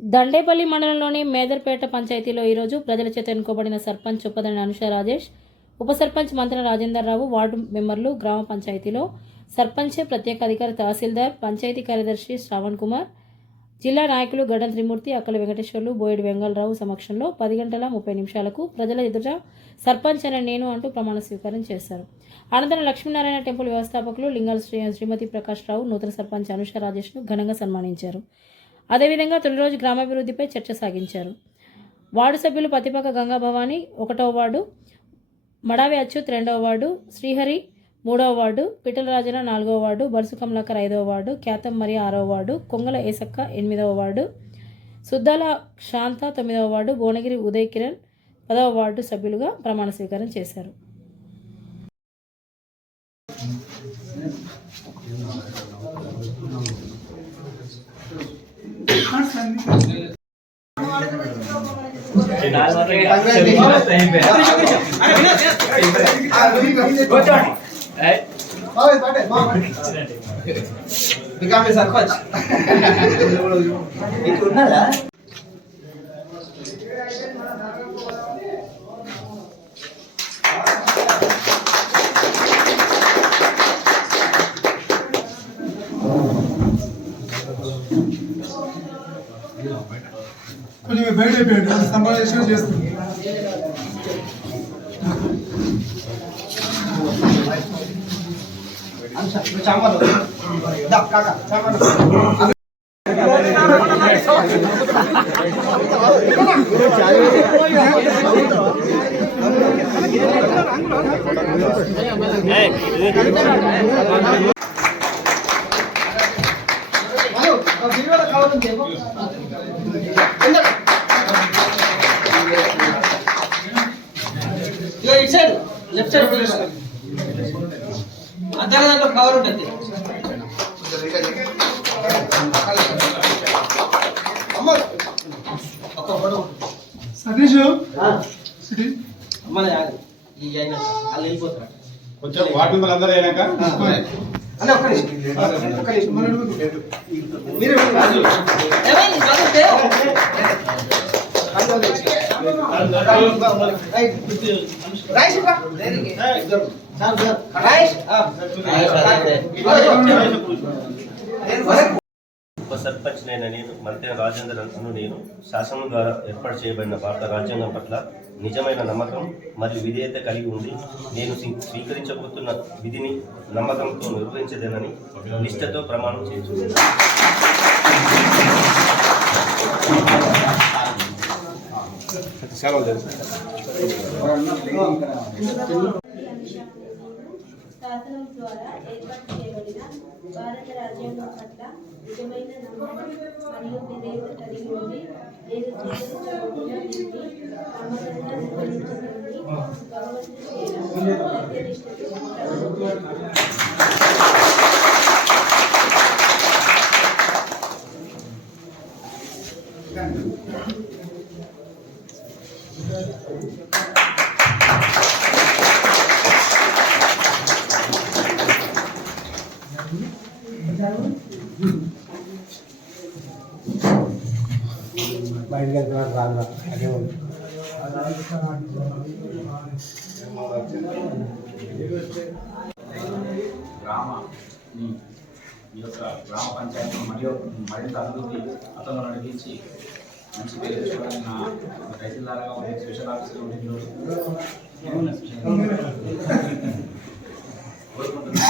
దండేపల్లి మండలంలోని మేదర్పేట పంచాయతీలో ఈరోజు ప్రజల చేత ఎన్నుకోబడిన సర్పంచ్ చొప్పదండి అనుష రాజేష్, ఉప సర్పంచ్ మంత్ర రాజేందర్ రావు, వార్డు మెంబర్లు, గ్రామ పంచాయతీలో సర్పంచ్, ప్రత్యేక అధికారి తహసీల్దార్, పంచాయతీ కార్యదర్శి శ్రావణ్ కుమార్, జిల్లా నాయకులు గడ్డం త్రిమూర్తి, అక్కల వెంకటేశ్వర్లు, బోయెడు వెంగళరావు సమక్షంలో 10:30 ప్రజల ఎదుట సర్పంచ్ అనే నేను అంటూ ప్రమాణ స్వీకారం చేశారు. అనంతరం లక్ష్మీనారాయణ టెంపుల్ వ్యవస్థాపకులు లింగాల శ్రీమతి ప్రకాష్ రావు నూతన సర్పంచ్ అనుష రాజేష్ను ఘనంగా సన్మానించారు. అదేవిధంగా తొలి రోజు గ్రామాభివృద్ధిపై చర్చ సాగించారు. వార్డు సభ్యులు పతిపాక గంగాభవాని 1వ వార్డు, మడావి అచ్యుత్ 2వ వార్డు, శ్రీహరి 3వ వార్డు, పిట్టల రాజన 4వ వార్డు, బరుసు కమలాకర్ 5వ వార్డు, ఖ్యాతం మరియ 6వ వార్డు, కొంగల ఏసక్క 8వ వార్డు, సుద్దాల శాంత 9వ వార్డు, భువనగిరి ఉదయ్ కిరణ్ 10వ వార్డు సభ్యులుగా ప్రమాణ స్వీకారం చేశారు. सरपंच కొంచెం బయట అయిపోయాడు సంభాషణ చేస్తుంది. లెఫ్ట్ సైడ్ అద్దాల దాంట్లో కవర్ ఉంటుంది. సతీష్ అమ్మ ఈ అయినా వాళ్ళు వెళ్ళిపోతారు. కొంచెం వార్డు మెంబర్లు అందరూ అయినాక అన్న ఒక్క నిమిషం మీరు ఉప సర్పంచ్ నేను మంత్రి రాజేందర్ నేను శాసనం ద్వారా ఏర్పాటు చేయబడిన భారత రాజ్యాంగం పట్ల నిజమైన నమ్మకం మరియు విధేయత కలిగి ఉండి నేను స్వీకరించబోతున్న విధిని నమ్మకంతో నిర్వహించదేనని నిష్ఠతో ప్రమాణం చేస్తున్నాను. శాసనం ద్వారా ఏర్పాటు చేయబడిన భారత రాజ్యాంగం పట్ల నిజమైన నమ్మకం మరియు విధేయత కలిగి ఉండి నేను స్వీకరించబోతున్న విధిని నమ్మకంగా నిర్వహించడానికి భగవంతుడి సేవ సత్యనిష్టతో బయటకి రాగా అదే ఉంది. ఈ యొక్క గ్రామ పంచాయతీ మరియు మరింత అభివృద్ధి అతను నడిపించి మంచి పేరు తెచ్చుకోవడానికి నా తహసీల్దార్గా ఉండే స్పెషల్ ఆఫీసర్గా ఉండే కోరుకుంటున్నాను.